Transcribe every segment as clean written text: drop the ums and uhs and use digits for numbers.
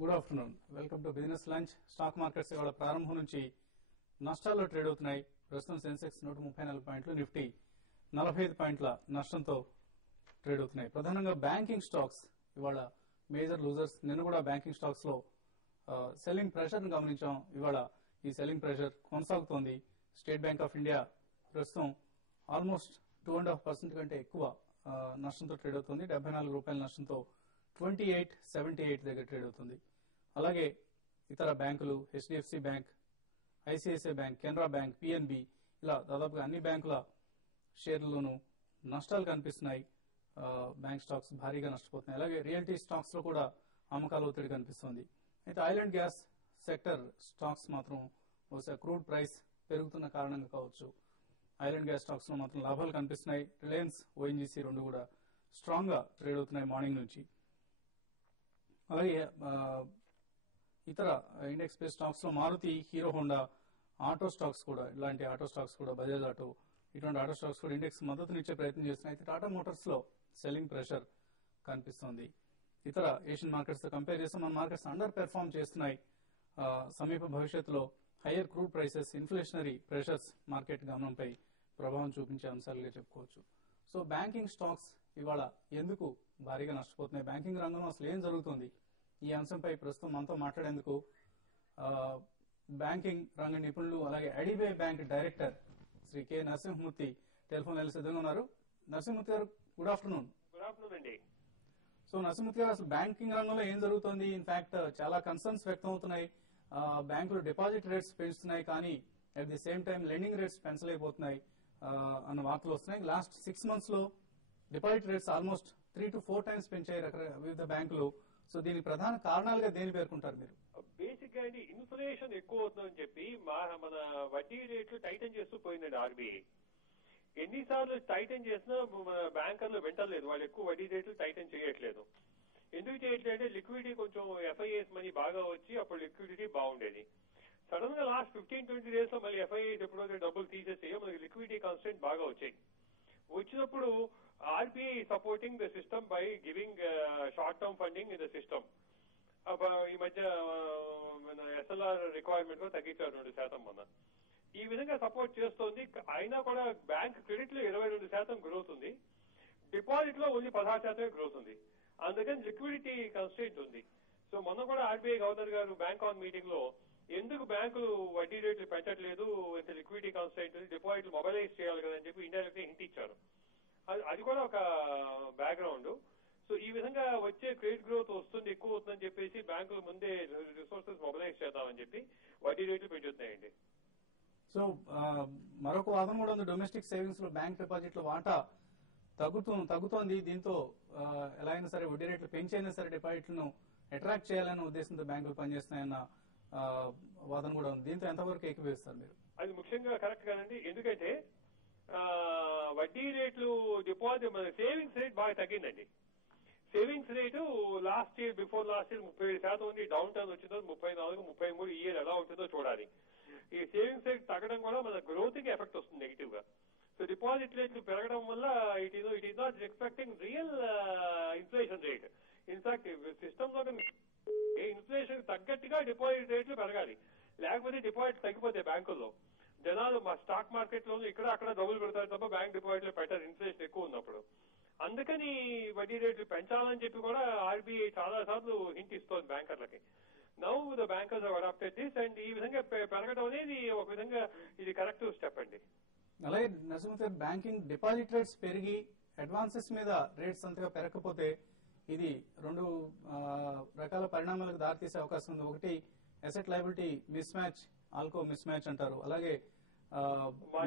Good afternoon. Welcome to business lunch. Stock markets ఇవాళ ప్రారంభం నుంచి నష్టాల్లో ట్రేడ్ అవుతున్నాయి. ప్రస్తుతం సెన్సెక్స్ 134 పాయింట్లు, నిఫ్టీ 45 పాయింట్ల నష్టంతో ట్రేడ్ అవుతున్నాయి. ప్రధానంగా బ్యాంకింగ్ స్టాక్స్ ఇవాళ మేజర్ లూజర్స్. నిన్న కూడా బ్యాంకింగ్ స్టాక్స్ లో సెల్లింగ్ ప్రెషర్ ను గమనించాం. ఇవాళ ఈ సెల్లింగ్ ప్రెషర్ కొనసాగుతోంది. స్టేట్ బ్యాంక్ ఆఫ్ ఇండియా ప్రస్తుతం ఆల్మోస్ట్ 2.5% కంటే ఎక్కువ నష్టంతో ట్రేడ్ అవుతుంది. 74 రూపాయల నష్టంతో 28.78 దగ్గర ట్రేడ్ అవుతుంది. అలాగే ఇతర బ్యాంకులు HDFC bank, ICICI bank, Canara bank, PNB ఇలా దాదాపుగా అన్ని బ్యాంకుల షేర్లలోనూ నష్టాలు కనిపిస్తున్నాయి. బ్యాంక్ స్టాక్స్ భారీగా నష్టపోతున్నాయి. అలాగే రియల్టీ స్టాక్స్ లో కూడా అమ్మకాల ఒత్తిడి కనిపిస్తుంది. అయితే oil and gas sector stocks మాత్రం బహుశా క్రూడ్ ప్రైస్ పెరుగుతున్న కారణంగా కావచ్చు, ఆయిల్ అండ్ గ్యాస్ స్టాక్స్ లో మాత్రం లాభాలు కనిపిస్తున్నాయి. రిలయన్స్, ఓఎన్జీసీ రెండు కూడా స్ట్రాంగ్ గా ట్రేడ్ అవుతున్నాయి మార్నింగ్ నుంచి. అలాగే ఇతర ఇండెక్స్ బేస్డ్ స్టాక్స్ లో Maruti, Hero Honda, auto stocks కూడా, ఇలాంటి ఆటో స్టాక్స్ కూడా, బజాజ్ ఆటో, ఇటువంటి ఆటో స్టాక్స్ కూడా ఇండెక్స్ మద్దతునిచ్చే ప్రయత్నం చేస్తున్నాయి. అయితే టాటా మోటార్స్ లో సెల్లింగ్ ప్రెషర్ కనిపిస్తోంది. ఇతర ఏషియన్ మార్కెట్స్ తో కంపేర్ చేస్తే మన మార్కెట్స్ అండర్ పెర్ఫార్మ్ చేస్తున్నాయి. సమీప భవిష్యత్తులో higher crude prices, inflationary pressures market గమనంపై ప్రభావం చూపించే అంశాలుగా చెప్పుకోవచ్చు. సో బ్యాంకింగ్ స్టాక్స్ ఇవాళ ఎందుకు భారీగా నష్టపోతున్నాయి, బ్యాంకింగ్ రంగంలో అసలు ఏం జరుగుతుంది, ఈ అంశంపై ప్రస్తుతం మనతో మాట్లాడేందుకు బ్యాంకింగ్ రంగ నిపుణులు అలాగే IDBI bank director Shri K Narasimhamurthy telephone line సిద్ధంగా ఉన్నారు. నరసింహమూర్తి గారు, గుడ్ ఆఫ్టర్నూన్. గుడ్ ఆఫ్టర్నూన్ అండి. సో నరసింహమూర్తి గారు, అసలు బ్యాంకింగ్ రంగంలో ఏం జరుగుతోంది? ఇన్ఫాక్ట్ చాలా కన్సర్న్స్ వ్యక్తం అవుతున్నాయి. బ్యాంకులు డిపాజిట్ రేట్స్ పెంచుతున్నాయి, కానీ at the same time lending rates పెంచలేకపోతున్నాయి అన్న వార్తలు వస్తున్నాయి. లాస్ట్ 6 months లో deposit rates almost 3 to 4 times పెంచాయి వివిధ బ్యాంకులు. సో దీనికి ప్రధాన కారణాలుగా దేని పేర్కొంటారు మీరు? బేసిక్ గా అండి, ఇన్ఫ్లేషన్ ఎక్కువ అవుతుందని చెప్పి మన వడ్డీ రేట్లు టైటన్ చేస్తూ పోయిందండి ఆర్బీఐ. ఎన్నిసార్లు టైటన్ చేసినా మన బ్యాంకర్లు వెంటలేదు, వాళ్ళు ఎక్కువ వడ్డీ రేట్లు టైటన్ చేయట్లేదు. ఎందుకు చేయట్లేదు అంటే లిక్విడిటీ కొంచెం ఎఫ్ఐఎస్ మనీ బాగా వచ్చి అప్పుడు లిక్విడిటీ బాగుండేది. సడన్ గా లాస్ట్ 15-20 days లో మళ్ళీ ఎఫ్ఐఎస్ ఎప్పుడైతే డబ్బులు తీసేసాయో మనకి లిక్విడిటీ కాన్స్టెంట్ బాగా వచ్చాయి. వచ్చినప్పుడు RBI supporting the system by giving short term funding in the system. ఈ మధ్య మన ఎస్ఎల్ఆర్ రిక్వైర్మెంట్ కూడా తగ్గించారు 2% మొన్న. ఈ విధంగా సపోర్ట్ చేస్తోంది. అయినా కూడా బ్యాంక్ క్రెడిట్ లో 22% గ్రోత్ ఉంది, డిపాజిట్ లో ఓన్లీ 16% గ్రోత్ ఉంది. అందుకని లిక్విడిటీ కన్స్ట్రెయింట్ ఉంది. సో మొన్న కూడా ఆర్బీఐ గవర్నర్ గారు బ్యాంక్ ఆన్ మీటింగ్ లో ఎందుకు బ్యాంకులు వడ్డీ రేట్లు పెంచట్లేదు, లిక్విడిటీ కాన్స్టెంట్, డిపాజిట్లు మొబైలైజ్ చేయాలి కదా అని చెప్పి ఇండైరెక్ట్ గా హింట్ ఇచ్చారు. అది కూడా ఒక బ్యాక్గ్రౌండ్. సో ఈ విధంగా వచ్చే క్రెడిట్ గ్రోత్ వస్తుంది, ఎక్కువ అవుతుందని చెప్పేసి బ్యాంకులు ముందే రిసోర్సెస్ మొబైలైజ్ చేద్దామని చెప్పి వడ్డీ రేట్లు పెంచుతున్నాయండి. సో మరొక వాదన కూడా ఉంది, డొమెస్టిక్ సేవింగ్స్ లో బ్యాంక్ డిపాజిట్ల వాటా తగ్గుతోంది. దీంతో ఎలా అయినా సరే వడ్డీ రేట్లు పెంచైనా సరే డిపాజిట్లను అట్రాక్ట్ చేయాలనే ఉద్దేశంతో బ్యాంకులు పనిచేస్తున్నాయన్న వాదన కూడా ఉంది. దీంతో ఎంతవరకు ఏకీభవిస్తారు మీరు? అది ముఖ్యంగా కరెక్ట్ కాదండి. ఎందుకంటే వడ్డీ రేట్లు డిపాజిట్ మన సేవింగ్స్ రేట్ బాగా తగ్గిందండి. Savings rate last year, before last year 37% ఉంది. డౌన్ టర్న్ వచ్చిందో 34, 33 ఈ ఇయర్ ఎలా ఉంటుందో చూడాలి. ఈ సేవింగ్స్ రేట్ తగ్గడం కూడా మన గ్రోత్ కి ఎఫెక్ట్ వస్తుంది నెగిటివ్ గా. సో డిపాజిట్ రేట్లు పెరగడం వల్ల it is not expecting real inflation rate. In fact system లో ఇన్ఫ్లేషన్ తగ్గట్టుగా డిపాజిట్ రేట్లు పెరగాలి, లేకపోతే డిపాజిట్ తగ్గిపోతాయి బ్యాంకుల్లో. జనాలు మా స్టాక్ మార్కెట్ లో ఇక్కడ అక్కడ డబ్బులు పెడతారు తప్ప బ్యాంక్ డిపాజిట్లు పెట్టారు, ఇన్ఫ్లేషన్ ఎక్కువ ఉన్నప్పుడు. అందుకని వడ్డీ రేట్లు పెంచాలని చెప్పి కూడా ఆర్బీఐ చాలా సార్లు హింట్ ఇస్తోంది బ్యాంకర్లకి. Now the bankers have adapted this and ఈ విధంగా పెరగడం అనేది ఒక విధంగా ఇది కరెక్ట్ స్టెప్ అండి. అలాగే నరసింహ, బ్యాంకింగ్ డిపాజిట్ రేట్స్ పెరిగి అడ్వాన్సెస్ మీద రేట్స్ అంతగా పెరగకపోతే ఇది రెండు రకాల పరిణామాలకు దారితీసే అవకాశం ఉంది. ఒకటి asset liability mismatch, ALCO mismatch అంటారు. అలాగే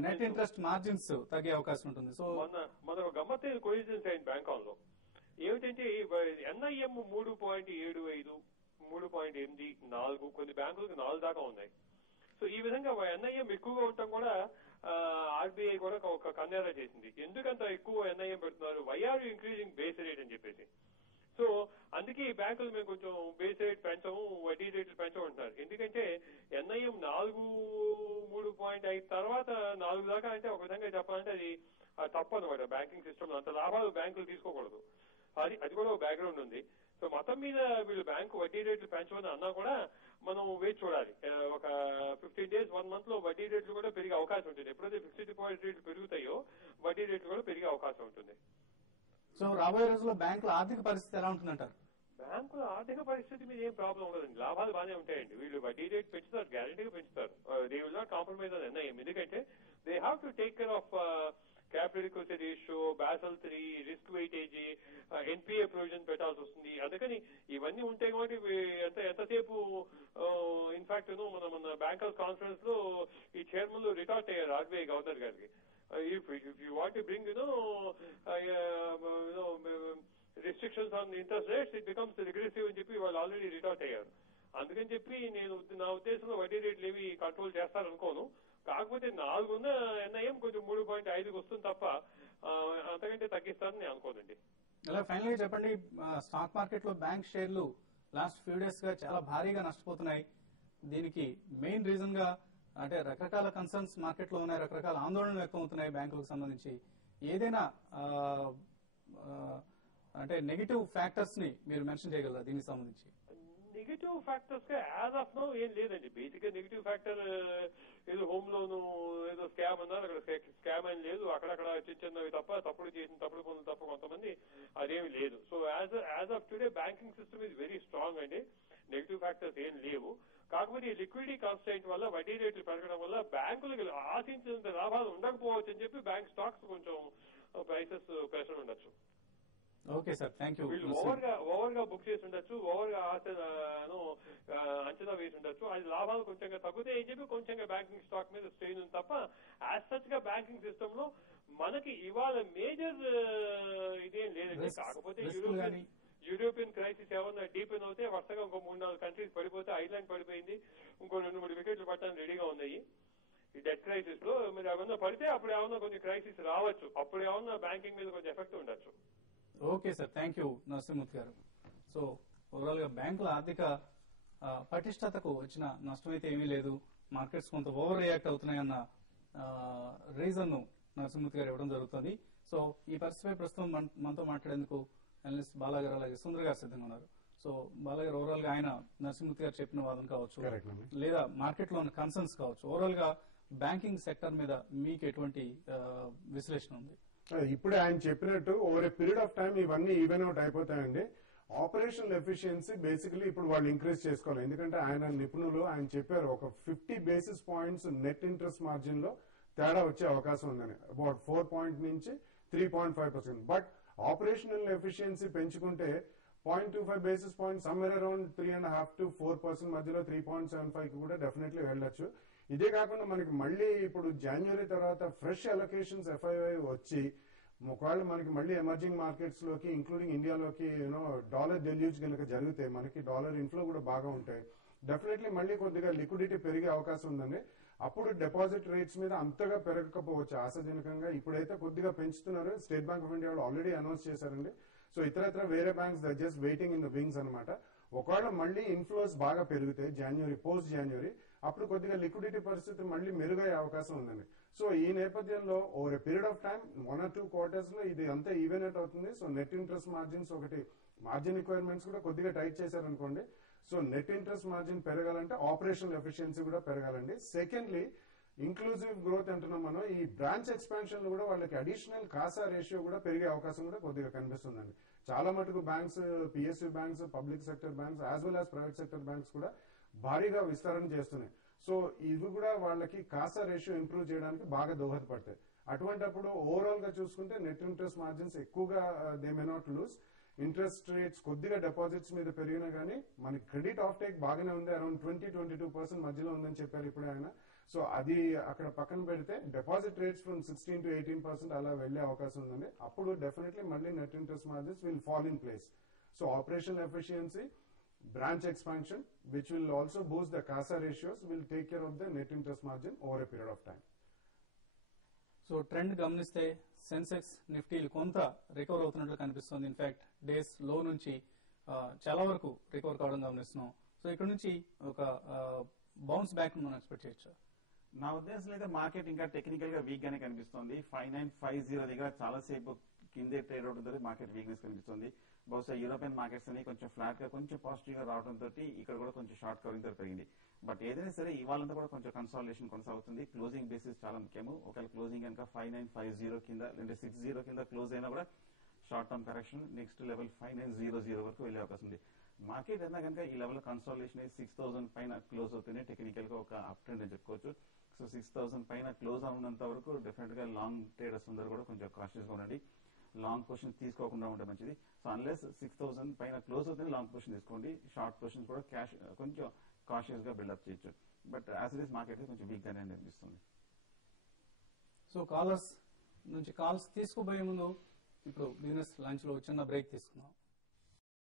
నెట్ ఇంట్రెస్ట్ మార్జిన్స్ తగ్గే అవకాశం ఉంటుంది. సో మన గమ్మత్తైన కోఇన్సిడెన్స్ అయింది బ్యాంకాక్ లో. ఏమిటంటే ఎన్ఐఎం 3.75, 3.84, కొన్ని బ్యాంకులకు 4 దాకా ఉన్నాయి. సో ఈ విధంగా ఎన్ఐఎం ఎక్కువగా ఉండటం కూడా ఆర్బీఐ కూడా ఒక కన్నేరా చేసింది. ఎందుకంత ఎక్కువ ఎన్ఐఎం పెడుతున్నారు, why are you increasing base rate అని చెప్పేసి. సో అందుకే ఈ బ్యాంకులు మేము కొంచెం బేస్ రేట్ పెంచము, వడ్డీ రేట్లు పెంచమంటున్నారు. ఎందుకంటే ఎన్ఐఎం 3.5 తర్వాత 4 దాకా అంటే ఒక విధంగా చెప్పాలంటే అది తప్పు అనమాట. బ్యాంకింగ్ సిస్టమ్ అంత లాభాలు బ్యాంకులు తీసుకోకూడదు. అది కూడా ఒక బ్యాక్గ్రౌండ్ ఉంది. సో మొత్తం మొత్తం మీద వీళ్ళు బ్యాంకు వడ్డీ రేట్లు పెంచమని అన్నా కూడా మనం వేచి చూడాలి. ఒక 15 days 1 month లో వడ్డీ రేట్లు కూడా పెరిగే అవకాశం ఉంటుంది. ఎప్పుడైతే ఫిక్స్డ్ డిపాజిట్ రేట్లు పెరుగుతాయో వడ్డీ రేట్లు కూడా పెరిగే అవకాశం ఉంటుంది. సో రాబోయే రోజుల్లో బ్యాంకుల ఆర్థిక పరిస్థితి ఎలా ఉంటుందంటారు? బ్యాంకుల ఆర్థిక పరిస్థితి మీద ఏం ప్రాబ్లం ఉండదండి. లాభాలు బాగానే ఉంటాయండి. వీళ్ళు వడ్డీ రేట్ పెంచుతారు, గ్యారంటీగా పెంచుతారు. They will not compromise on NIM. ఎందుకంటే they have to take care of capital adequacy ratio, Basel 3, risk weightage, NPA provision పెట్టాల్సి వస్తుంది. అందుకని ఇవన్నీ ఉంటాయి కాబట్టి ఎంతసేపు ఇన్ఫాక్ట్ మన బ్యాంకర్స్ కాన్ఫరెన్స్ లో ఈ చైర్మన్ రిటార్ట్ అయ్యారు ఆర్బీఐ గవర్నర్ గారికి. if you want to bring restrictions on interest rates, it becomes regressive అని చెప్పి వాళ్ళు ఆల్రెడీ రిటార్ట్ అయ్యారు. అందుకని చెప్పి నేను నా ఉద్దేశంలో వడ్డీ రేట్లు ఏవి కంట్రోల్ చేస్తారనుకోను. కాకపోతే 4 ఉన్న ఎన్ఐఎం కొంచెం 3.5కి వస్తుంది తప్ప అంతకంటే తగ్గిస్తారని నేను అనుకోనండి. అలా ఫైనల్ గా చెప్పండి, స్టాక్ మార్కెట్ లో బ్యాంక్ షేర్లు లాస్ట్ ఫ్యూ డేస్ గా చాలా భారీగా నష్టపోతున్నాయి. దీనికి మెయిన్ రీజన్ గా అంటే రకరకాల కన్సర్న్స్ మార్కెట్ లో ఉన్నాయి, రకరకాల ఆందోళనలు వ్యక్తం అవుతున్నాయి బ్యాంకులకు సంబంధించి. ఏదైనా అంటే నెగిటివ్ ఫ్యాక్టర్స్ ని మీరు మెన్షన్ చేయగలరా దీనికి సంబంధించి? నెగిటివ్ ఫ్యాక్టర్స్ గా యాజ్ ఆఫ్ నో ఏం లేదండి. బేసిక్ గా నెగిటివ్ ఫ్యాక్టర్ ఏదో హోమ్ లోను ఏదో స్కామ్ అన్నారు, అక్కడ స్కామ్ అని లేదు. అక్కడక్కడ చిన్నవి తప్ప తప్పుడు పనులు తప్ప కొంతమంది అదేమి లేదు. So as of today banking system is very strong అండి. నెగిటివ్ ఫ్యాక్టర్స్ ఏం లేవు. కాకపోతే ఈ లిక్విడిటీ కాన్స్టెంట్ వల్ల వడ్డీ రేట్లు పెరగడం వల్ల బ్యాంకులకు ఆశించినంత లాభాలు ఉండకపోవచ్చు అని చెప్పి బ్యాంక్ స్టాక్స్ కొంచెం ప్రైసెస్ ప్రెషర్ ఉండొచ్చు. Okay sir, thank you. వీళ్ళు ఓవర్ గా బుక్ చేసి ఉండొచ్చు, ఓవర్ గా అంచనా వేసి ఉండొచ్చు. అది లాభాలు కొంచెంగా తగ్గుతాయి అని చెప్పి కొంచెంగా బ్యాంకింగ్ స్టాక్ మీద స్ట్రెయిన్ ఉంది తప్ప యాజ్ సచ్ గా బ్యాంకింగ్ సిస్టమ్ లో మనకి ఇవాళ మేజర్ ఇదేం లేదండి. కాకపోతే యూరోపియన్ క్రైసిస్ ఏమన్నా డీపెన్ అవుతే వరుసగా ఇంకో 3-4 కంట్రీస్ పడిపోతే, ఐర్లాండ్ పడిపోయింది, ఇంకో 2-3 వికెట్లు పట్టడానికి రెడీగా ఉన్నాయి ఈ డెట్ క్రైసిస్ లో. మీరు ఏమన్నా పడితే అప్పుడు ఏమన్నా కొంచెం క్రైసిస్ రావచ్చు, అప్పుడు ఏమన్నా బ్యాంకింగ్ మీద కొంచెం ఎఫెక్ట్ ఉండొచ్చు. Okay sir, thank you Narasimhamurthy garu. So overall గా బ్యాంకుల ఆర్థిక పటిష్టతకు వచ్చిన నష్టం అయితే ఏమీ లేదు. మార్కెట్స్ కొంత ఓవర్ రియాక్ట్ అవుతున్నాయన్న రీజన్ ను నరసింహమూర్తి గారు ఇవ్వడం జరుగుతుంది. సో ఈ పరిస్థితిపై ప్రస్తుతం మనతో మాట్లాడేందుకు అనలిస్ట్ బాలాగారు అలాగే సుందర్ గారు సిద్ధంగా ఉన్నారు. సో బాలాగారు ఓవరాల్ గా ఆయన నరసింహమూర్తి గారు చెప్పిన వాదన కావచ్చు, లేదా మార్కెట్ లో ఉన్న కన్సర్న్స్ కావచ్చు, ఓవరాల్ గా బ్యాంకింగ్ సెక్టర్ మీద మీకు ఎటువంటి విశ్లేషణ ఉంది? ఇప్పుడే ఆయన చెప్పినట్టు over a period of time ఇవన్నీ ఈవెన్ అవుట్ అయిపోతాయండి. ఆపరేషనల్ ఎఫిషియన్సీ బేసికలీ ఇప్పుడు వాళ్ళు ఇంక్రీజ్ చేసుకోవాలి. ఎందుకంటే ఆయన నిపుణులు ఆయన చెప్పారు ఒక 50 basis points net interest margin లో తేడా వచ్చే అవకాశం ఉందని, అబౌట్ 4% నుంచి 3.5%. బట్ ఆపరేషనల్ ఎఫిషియన్సీ పెంచుకుంటే 0.25 basis points, somewhere around 3.5 to 4% మధ్యలో 3.75 కి కూడా డెఫినెట్లీ వెళ్ళొచ్చు. ఇదే కాకుండా మనకి మళ్ళీ ఇప్పుడు జనవరి తర్వాత ఫ్రెష్ అలొకేషన్స్ ఎఫ్ఐఐ వచ్చి ఒకవేళ మనకి మళ్ళీ ఎమర్జింగ్ మార్కెట్స్ లోకి ఇంక్లూడింగ్ ఇండియాలోకి డాలర్ డెల్యూజ్ కనుక జరిగితే మనకి డాలర్ ఇన్ఫ్లో కూడా బాగా ఉంటాయి. డెఫినెట్లీ మళ్ళీ కొద్దిగా లిక్విడిటీ పెరిగే అవకాశం ఉందండి. అప్పుడు డిపాజిట్ రేట్స్ మీద అంతగా పెరగకపోవచ్చు ఆశాజనకంగా. ఇప్పుడైతే కొద్దిగా పెంచుతున్నారు. స్టేట్ బ్యాంక్ ఆఫ్ ఇండియా వాళ్ళు ఆల్రెడీ అనౌన్స్ చేశారండి. సో ఇతరత్ర వేరే banks the just waiting in the wings అనమాట. ఒకవేళ మళ్ళీ ఇన్ఫ్లోస్ బాగా పెరుగుతాయి పోస్ట్ జనవరి, అప్పుడు కొద్దిగా లిక్విడిటీ పరిస్థితి మళ్ళీ మెరుగయ్యే అవకాశం ఉందండి. సో ఈ నేపథ్యంలో over a period of time 1 or 2 quarters లో ఇది అంతా ఈవెన్ అవుట్ అవుతుంది. సో నెట్ ఇంట్రెస్ట్ మార్జిన్స్ ఒకటి మార్జిన్ రిక్వైర్మెంట్స్ కూడా కొద్దిగా టైట్ చేశారనుకోండి. సో నెట్ ఇంట్రెస్ట్ మార్జిన్ పెరగాలంటే ఆపరేషనల్ ఎఫిషియన్సీ కూడా పెరగాలండి. సెకండ్లీ ఇంక్లూజివ్ గ్రోత్ అంటున్నాం మనం. ఈ బ్రాంచ్ ఎక్స్పాన్షన్ లో కూడా వాళ్ళకి అడిషనల్ కాసా రేషియో కూడా పెరిగే అవకాశం కూడా కొద్దిగా కనిపిస్తుందండి. చాలా మటుకు banks, PSU banks, public sector banks as well as private sector banks కూడా భారీగా విస్తరణ చేస్తున్నాయి. సో ఇవి కూడా వాళ్ళకి కాసా రేషియో ఇంప్రూవ్ చేయడానికి బాగా దోహదపడతాయి. అటువంటిప్పుడు ఓవరాల్ గా చూసుకుంటే నెట్ ఇంట్రెస్ట్ మార్జిన్స్ ఎక్కువగా they may not lose. Interest rates కొద్దిగా డిపాజిట్స్ మీద పెరిగినా గానీ మనకి క్రెడిట్ ఆఫ్ టేక్ బాగానే ఉంది, అరౌండ్ 20-22% మధ్యలో ఉందని చెప్పారు ఇప్పుడు ఆయన. సో అది అక్కడ పక్కన పెడితే డిపాజిట్ రేట్స్ ఫ్రమ్ 16 to 18% అలా వెళ్లే అవకాశం ఉందండి. అప్పుడు డెఫినెట్లీ మళ్ళీ net interest margins will fall in place. So operational efficiency, branch expansion, which will also boost the CASA ratios, will take care of the net interest margin over a period of time. So trend గమనిస్తే సెన్సెక్స్, నిఫ్టీలు కొంత recover అవుతున్నట్లు కనిపిస్తుంది. In fact days లో నుంచి చాలా వరకు recover కావడం గమనిస్తున్నాం. సో ఇక్కడ నుంచి ఒక బౌన్స్ బ్యాక్ మనం ఎక్స్పెక్ట్ చేయొచ్చు. నా ఉద్దేశంలో అయితే మార్కెట్ ఇంకా టెక్నికల్ గా వీక్ గానే కనిపిస్తుంది. 5950 దగ్గర చాలా సేపు కిందే ట్రేడ్ అవుతుంది, మార్కెట్ వీక్నెస్ కనిపిస్తుంది. బహుశా యూరోపియన్ మార్కెట్స్ అని కొంచెం ఫ్లాట్ గా కొంచెం పాజిటివ్ గా రావడం తోటి ఇక్కడ కూడా కొంచెం షార్ట్ కవరింగ్ తో పెరిగింది. బట్ ఏదైనా సరే ఇవాళంతా కూడా కొంచెం కన్సాలిడేషన్ కొనసాగుతుంది. క్లోజింగ్ బేసిస్ చాలా ముఖ్యము. ఒకవేళ క్లోజింగ్ కనుక 5950 కింద లేదా 60 కింద క్లోజ్ అయినా కూడా short term correction next level 5900 వరకు వెళ్ళే అవకాశం ఉంది. మార్కెట్ అయినా కనుక ఈ లెవెల్ కన్సాలిడేషన్ 6000 పైన క్లోజ్ అవుతూనే టెక్నికల్ గా ఒక అప్ ట్రెండ్ అని చెప్పుకోవచ్చు. సో 6000 పైన క్లోజ్ అవునంత వరకు డెఫినెట్ గా లాంగ్ ట్రేడర్స్ అందరూ కూడా కొంచెం కాషియస్ గా ఉండండి. లాంగ్ పొజిషన్ తీసుకోకుండా ఉంటే మంచిది. సో అన్లెస్ 6000 పైన క్లోజ్ అవుతుంది లాంగ్ పొజిషన్ తీసుకోండి. షార్ట్ పొజిషన్ కూడా క్యాష్ కొంచెం కాషియస్ గా బిల్డప్ చేయొచ్చు. But as it is market కొంచెం వీక్ గానే అనిపిస్తుంది. సో కాలర్స్ నుంచి కాల్స్ తీసుకోబోయే ముందు ఇప్పుడు బిజినెస్ లంచ్ లో చిన్న బ్రేక్ తీసుకుందాం.